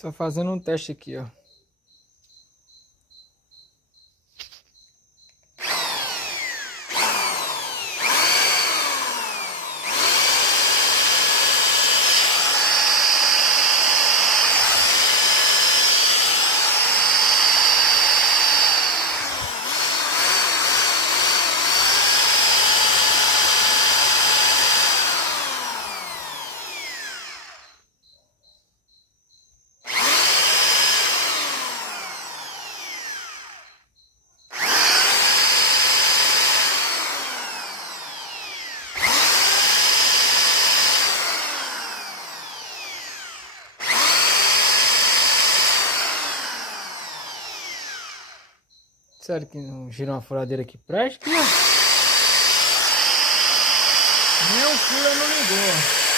Só fazendo um teste aqui, ó. Sério que não gira uma furadeira que presta? Nem o furo não ligou.